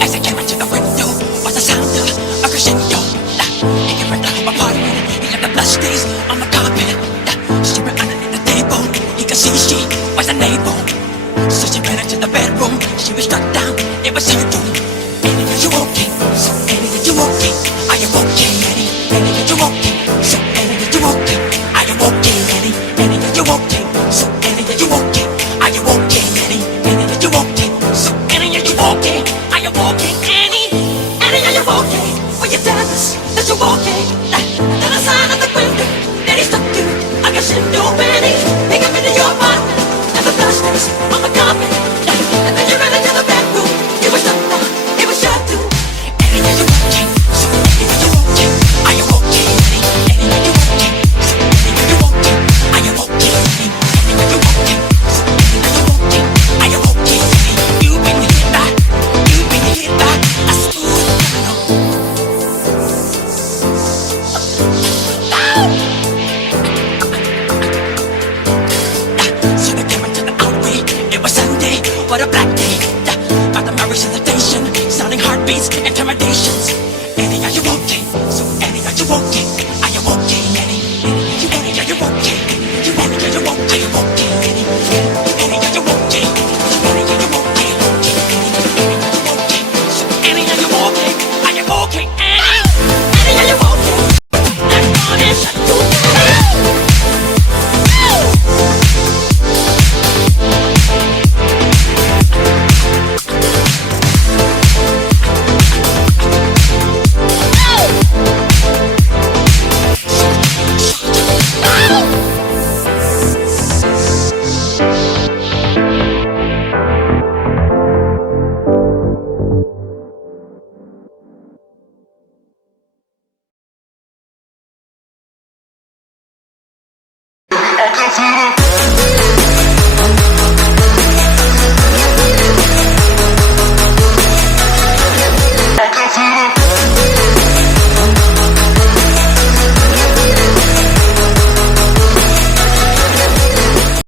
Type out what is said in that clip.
As I came into the window was the sound of a crescendo. He came right down my apartment. He left the blood stains on the carpet. She ran underneath the table. He could see she was unable. So she ran into the bedroom. She was struck down. It was her doom. Annie, are you okay? So Annie, are you okay? Are you okay, Annie? Annie, are you okay?